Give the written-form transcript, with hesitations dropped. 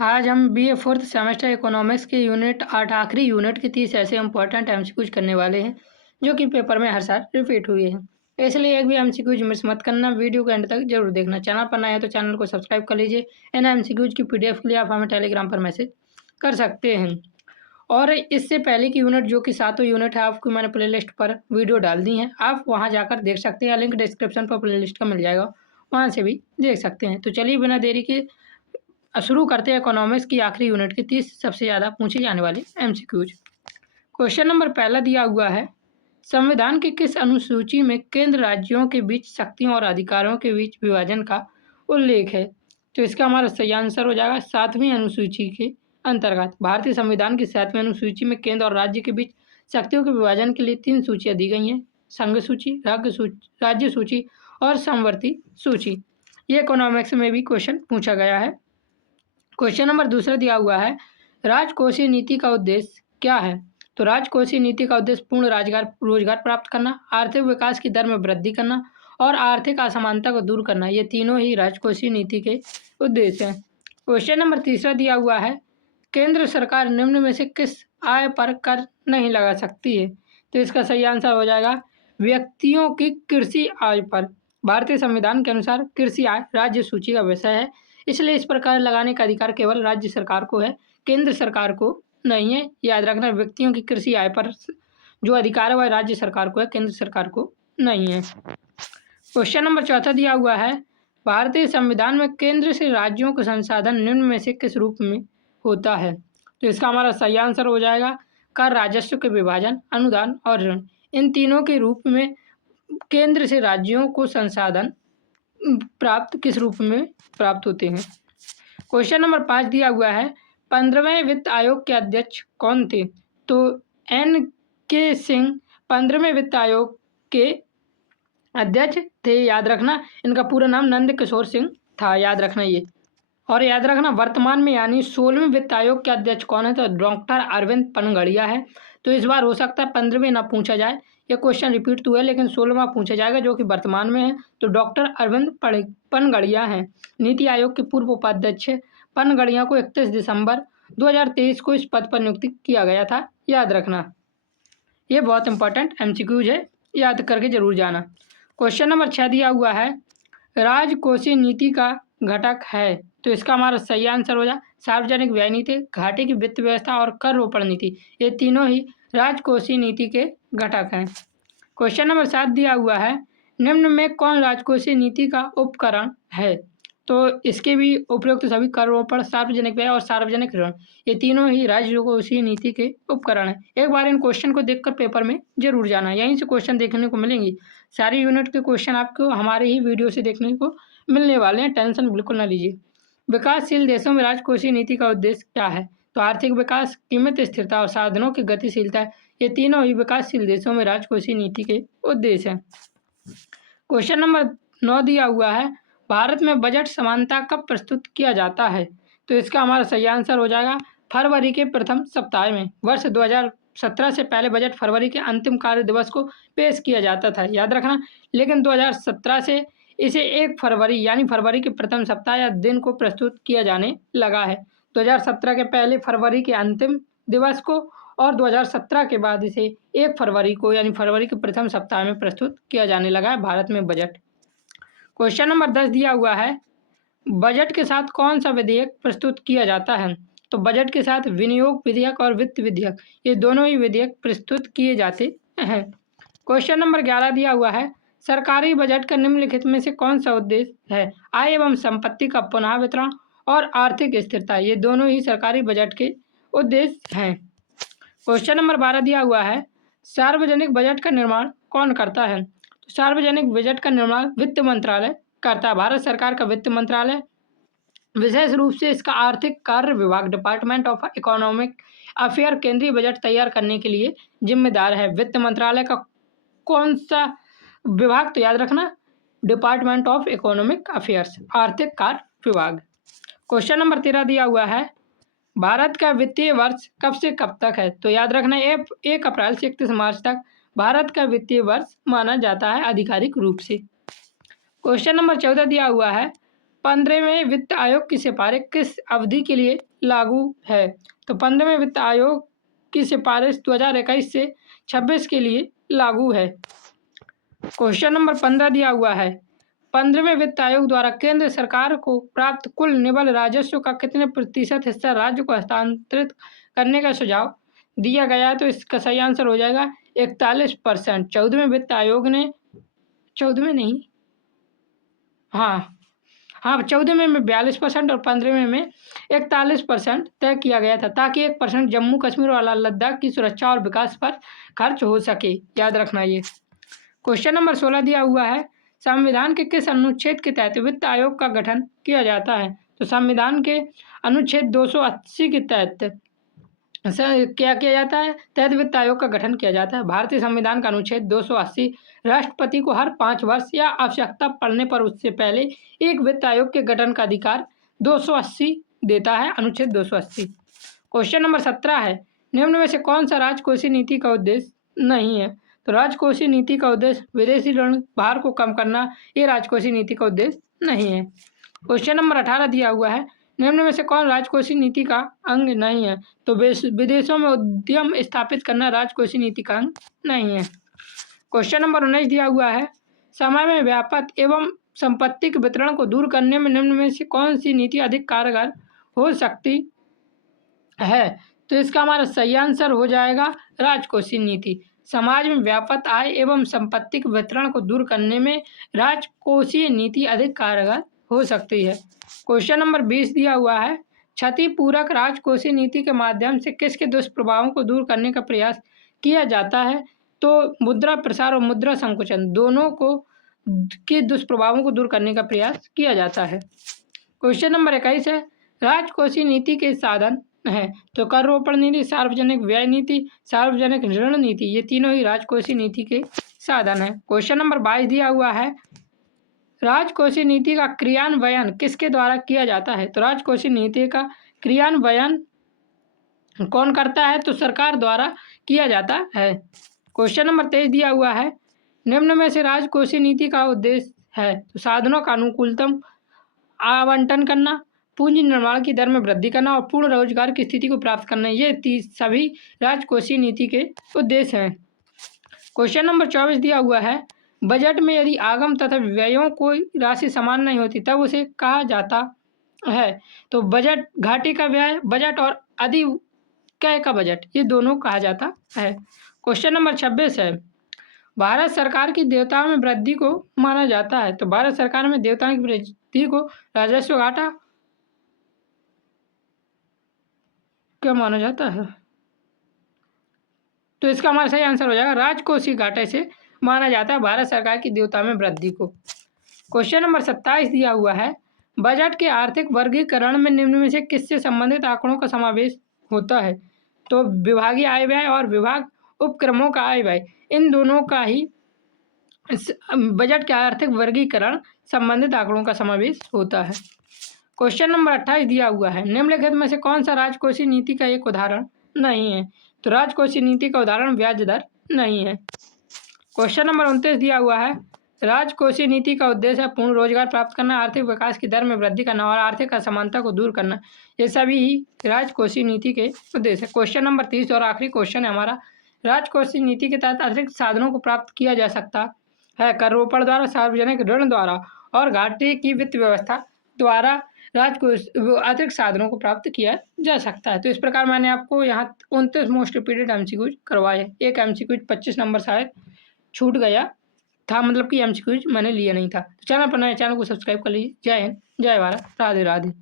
आज हम BA fourth semester economics के यूनिट 8 आखिरी यूनिट के 30 ऐसे इंपॉर्टेंट एमसीक्यूज करने वाले हैं जो कि पेपर में हर साल रिपीट हुए हैं। इसलिए एक भी एमसीक्यूज मिस मत करना, वीडियो के एंड तक जरूर देखना। चैनल पर नया है तो चैनल को सब्सक्राइब कर लीजिए। इन एमसीक्यूज की पीडीएफ के लिए आप हमें टेलीग्राम पर मैसेज कर सकते हैं। और इससे पहले की यूनिट जो कि 7वां यूनिट है, आपको मैंने प्लेलिस्ट पर वीडियो डाल दी है, आप वहाँ जाकर देख सकते हैं। लिंक डिस्क्रिप्शन पर प्लेलिस्ट का मिल जाएगा, वहाँ से भी देख सकते हैं। तो चलिए बिना देरी के शुरू करते हैं इकोनॉमिक्स की आखिरी यूनिट की 30 सबसे ज़्यादा पूछे जाने वाले एमसीक्यूज। क्वेश्चन नंबर पहला दिया हुआ है, संविधान की किस अनुसूची में केंद्र राज्यों के बीच शक्तियों और अधिकारों के बीच विभाजन का उल्लेख है? तो इसका हमारा सही आंसर हो जाएगा 7वीं अनुसूची के अंतर्गत। भारतीय संविधान की 7वीं अनुसूची में केंद्र और राज्य के बीच शक्तियों के विभाजन के लिए 3 सूचियाँ दी गई हैं: संघ सूची, राज्य सूची और समवर्ती सूची। ये इकोनॉमिक्स में भी क्वेश्चन पूछा गया है। क्वेश्चन नंबर दूसरा दिया हुआ है, राजकोषीय नीति का उद्देश्य क्या है? तो राजकोषीय नीति का उद्देश्य पूर्ण रोजगार प्राप्त करना, आर्थिक विकास की दर में वृद्धि करना और आर्थिक असमानता को दूर करना। ये तीनों ही राजकोषीय नीति के उद्देश्य हैं। क्वेश्चन नंबर तीसरा दिया हुआ है, केंद्र सरकार निम्न में से किस आय पर कर नहीं लगा सकती है? तो इसका सही आंसर हो जाएगा व्यक्तियों की कृषि आय पर। भारतीय संविधान के अनुसार कृषि आय राज्य सूची का विषय है, इसलिए इस प्रकार लगाने का अधिकार केवल राज्य सरकार को है, केंद्र सरकार को नहीं है। याद रखना, व्यक्तियों की कृषि आय पर जो अधिकार है वह राज्य सरकार को है, केंद्र सरकार को नहीं है। क्वेश्चन नंबर चौथा दिया हुआ है, भारतीय संविधान में केंद्र से राज्यों को संसाधन निम्न में से किस रूप में होता है? तो इसका हमारा सही आंसर हो जाएगा कर, राजस्व के विभाजन, अनुदान और ऋण। इन तीनों के रूप में केंद्र से राज्यों को संसाधन प्राप्त किस रूप में प्राप्त होते हैं? क्वेश्चन नंबर 5 दिया हुआ है, 15वें वित्त आयोग के अध्यक्ष कौन थे? तो N.K. सिंह 15वें वित्त आयोग के अध्यक्ष थे। याद रखना, इनका पूरा नाम नंद किशोर सिंह था, याद रखना ये। और याद रखना, वर्तमान में यानी 16वें वित्त आयोग के अध्यक्ष कौन है? तो डॉक्टर अरविंद पनगड़िया है। तो इस बार हो सकता है 15वें ना पूछा जाए, ये क्वेश्चन रिपीट तो है लेकिन 16वां पूछा जाएगा जो कि वर्तमान में है। तो डॉक्टर अरविंद पनगड़िया हैं। नीति आयोग के पूर्व उपाध्यक्ष पनगड़िया को 31 दिसंबर 2023 को इस पद पर नियुक्त किया गया था, याद रखना। ये बहुत इंपॉर्टेंट एमसीक्यूज है, याद करके जरूर जाना। क्वेश्चन नंबर 6 दिया हुआ है, राजकोषीय नीति का घटक है। तो इसका हमारा सही आंसर हो जाए सार्वजनिक व्यय नीति, घाटे की वित्त व्यवस्था और कर रोपण नीति। ये तीनों ही राजकोषीय नीति के घटक हैं। क्वेश्चन नंबर 7 दिया हुआ है, निम्न में कौन राजकोषीय नीति का उपकरण है? तो इसके भी उपयुक्त सभी कर रोपण, सार्वजनिक व्यय और सार्वजनिक ऋण, ये तीनों ही राजकोषीय नीति के उपकरण हैं। एक बार इन क्वेश्चन को देखकर पेपर में जरूर जाना, यहीं से क्वेश्चन देखने को मिलेंगी। सारी यूनिट के क्वेश्चन आपको हमारे ही वीडियो से देखने को मिलने वाले हैं, टेंशन बिल्कुल ना लीजिए। विकासशील देशों में राजकोषीय नीति का उद्देश्य क्या है? तो आर्थिक विकास, कीमत स्थिरता और साधनों की गतिशीलता, ये तीनों ही विकासशील देशों में राजकोषीय नीति के उद्देश्य हैं। क्वेश्चन नंबर 9 दिया हुआ है, भारत में बजट समानता कब प्रस्तुत किया जाता है? तो इसका हमारा सही आंसर हो जाएगा फरवरी के प्रथम सप्ताह में। वर्ष 2017 से पहले बजट फरवरी के अंतिम कार्य दिवस को पेश किया जाता था, याद रखना। लेकिन 2017 से इसे 1 फरवरी यानी फरवरी के प्रथम सप्ताह या दिन को प्रस्तुत किया जाने लगा है। 2017 के पहले फरवरी के अंतिम दिवस को और 2017 के बाद इसे 1 फरवरी को यानी फरवरी के प्रथम सप्ताह में प्रस्तुत किया जाने लगा है भारत में बजट। क्वेश्चन नंबर 10 दिया हुआ है, बजट के साथ कौन सा विधेयक प्रस्तुत किया जाता है? तो बजट के साथ विनियोग विधेयक और वित्त विधेयक, ये दोनों ही विधेयक प्रस्तुत किए जाते हैं। क्वेश्चन नंबर 11 दिया हुआ है, सरकारी बजट का निम्नलिखित में से कौन सा उद्देश्य है? आय एवं संपत्ति का पुनः वितरण और आर्थिक स्थिरता, ये दोनों ही सरकारी बजट के उद्देश्य हैं। क्वेश्चन नंबर 12 दिया हुआ है, सार्वजनिक बजट का निर्माण कौन करता है? तो सार्वजनिक बजट का निर्माण वित्त मंत्रालय करता है। भारत सरकार का वित्त मंत्रालय विशेष रूप से इसका आर्थिक कार्य विभाग, डिपार्टमेंट ऑफ इकोनॉमिक अफेयर, केंद्रीय बजट तैयार करने के लिए जिम्मेदार है। वित्त मंत्रालय का कौन सा विभाग? तो याद रखना, डिपार्टमेंट ऑफ इकोनॉमिक अफेयर्स, आर्थिक कार्य विभाग। क्वेश्चन नंबर 13 दिया हुआ है, भारत का वित्तीय वर्ष कब से कब तक है? तो याद रखना, 1 अप्रैल से 31 मार्च तक भारत का वित्तीय वर्ष माना जाता है आधिकारिक रूप से। क्वेश्चन नंबर 14 दिया हुआ है, 15वें वित्त आयोग की सिफारिश किस अवधि के लिए लागू है? तो 15वें वित्त आयोग की सिफारिश 2021 से 26 के लिए लागू है। क्वेश्चन नंबर 15 दिया हुआ है, 15वें वित्त आयोग द्वारा केंद्र सरकार को प्राप्त कुल निवल राजस्व का कितने प्रतिशत हिस्सा राज्य को हस्तांतरित करने का सुझाव दिया गया है? तो इसका सही आंसर हो जाएगा 41%। 14वें वित्त आयोग ने 14वें नहीं, हाँ 14वें में 42% और 15वें में 41% तय किया गया था, ताकि 1% जम्मू कश्मीर और लद्दाख की सुरक्षा और विकास पर खर्च हो सके। याद रखना ये। क्वेश्चन नंबर 16 दिया हुआ है, संविधान के किस अनुच्छेद के तहत वित्त आयोग का गठन किया जाता है? तो संविधान के अनुच्छेद 280 के तहत क्या किया जाता है? तहत वित्त आयोग का गठन किया जाता है। भारतीय संविधान का अनुच्छेद 280 राष्ट्रपति को हर 5 वर्ष या आवश्यकता पड़ने पर उससे पहले एक वित्त आयोग के गठन का अधिकार 280 देता है, अनुच्छेद 280। क्वेश्चन नंबर 17 है, निम्न में से कौन सा राजकोषीय नीति का उद्देश्य नहीं है? तो राजकोषीय नीति का उद्देश्य विदेशी ऋण भार को कम करना, ये राजकोषीय नीति का उद्देश्य नहीं है। क्वेश्चन नंबर 18 दिया हुआ है, निम्न में से कौन राजकोषीय नीति का अंग नहीं है? तो विदेशों में उद्यम स्थापित करना राजकोषीय नीति का अंग नहीं है। क्वेश्चन नंबर 19 दिया हुआ है, समय में व्यापक एवं संपत्ति के वितरण को दूर करने में निम्न में से कौन सी नीति अधिक कारगर हो सकती है? तो इसका हमारा सही आंसर हो जाएगा राजकोषीय नीति। समाज में व्यापक आय एवं संपत्ति के वितरण को दूर करने में राजकोषीय नीति अधिक कारगर हो सकती है। क्वेश्चन नंबर 20 दिया हुआ है, क्षतिपूरक राजकोषीय नीति के माध्यम से किसके दुष्प्रभावों को दूर करने का प्रयास किया जाता है? तो मुद्रा प्रसार और मुद्रा संकुचन दोनों को के दुष्प्रभावों को दूर करने का प्रयास किया जाता है। क्वेश्चन नंबर 21 है, राजकोषीय नीति के साधन है? तो कर रोपण नीति, सार्वजनिक व्यय नीति, सार्वजनिक ऋण नीति, ये तीनों ही राजकोषीय नीति के साधन है। क्वेश्चन नंबर 22 दिया हुआ है, राजकोषीय नीति का क्रियान्वयन किसके द्वारा किया जाता है? तो राजकोषीय नीति का क्रियान्वयन कौन करता है? तो सरकार द्वारा किया जाता है। क्वेश्चन नंबर 23 दिया हुआ है, निम्न में से राजकोषीय नीति का उद्देश्य है? तो साधनों का अनुकूलतम आवंटन करना, पूंजी निर्माण की दर में वृद्धि करना और पूर्ण रोजगार की स्थिति को प्राप्त करना, ये सभी राजकोषीय नीति के उद्देश्य हैं। क्वेश्चन नंबर 24 दिया हुआ है, बजट में यदि आगम तथा व्ययों को राशि समान नहीं होती तब उसे कहा जाता है? तो बजट घाटे का व्यय, बजट और अधिव्यय का बजट, ये दोनों कहा जाता है। क्वेश्चन नंबर 26 है, भारत सरकार की देयताओं में वृद्धि को माना जाता है? तो भारत सरकार में देयताओं की वृद्धि को राजस्व घाटा क्या माना जाता है? तो इसका हमारा सही आंसर हो जाएगा राजकोषीय घाटे से माना जाता है भारत सरकार की देयता में वृद्धि को। क्वेश्चन नंबर 27 दिया हुआ है, बजट के आर्थिक वर्गीकरण में निम्न में से किससे संबंधित आंकड़ों का समावेश होता है? तो विभागीय आय व्यय और विभाग उपक्रमों का आय व्यय, इन दोनों का ही बजट के आर्थिक वर्गीकरण संबंधित आंकड़ों का समावेश होता है। क्वेश्चन नंबर 28 दिया हुआ है, निम्नलिखित में से कौन सा राजकोषीय नीति का एक उदाहरण नहीं है? तो राजकोषीय नीति का उदाहरण ब्याज दर नहीं है। क्वेश्चन नंबर 29 दिया हुआ है, राजकोषीय नीति का उद्देश्य है पूर्ण रोजगार प्राप्त करना, आर्थिक विकास की दर में वृद्धि करना और आर्थिक असमानता को दूर करना, ये सभी ही राजकोषीय नीति के उद्देश्य है। क्वेश्चन नंबर 30 और आखिरी क्वेश्चन है हमारा, राजकोषीय नीति के तहत अतिरिक्त साधनों को प्राप्त किया जा सकता है कर रोपण द्वारा, सार्वजनिक ऋण द्वारा और घाटे की वित्त व्यवस्था द्वारा राजकोष अतिरिक्त साधनों को प्राप्त किया जा सकता है। तो इस प्रकार मैंने आपको यहाँ 29 मोस्ट रिपीटेड एमसीक्यूज करवाए। एक एमसीक्यूज 25 नंबर शायद छूट गया था, मतलब कि एमसीक्यूज मैंने लिया नहीं था। तो चैनल पर नए, चैनल को सब्सक्राइब कर लीजिए। जय हिंद, जय भारत, राधे राधे।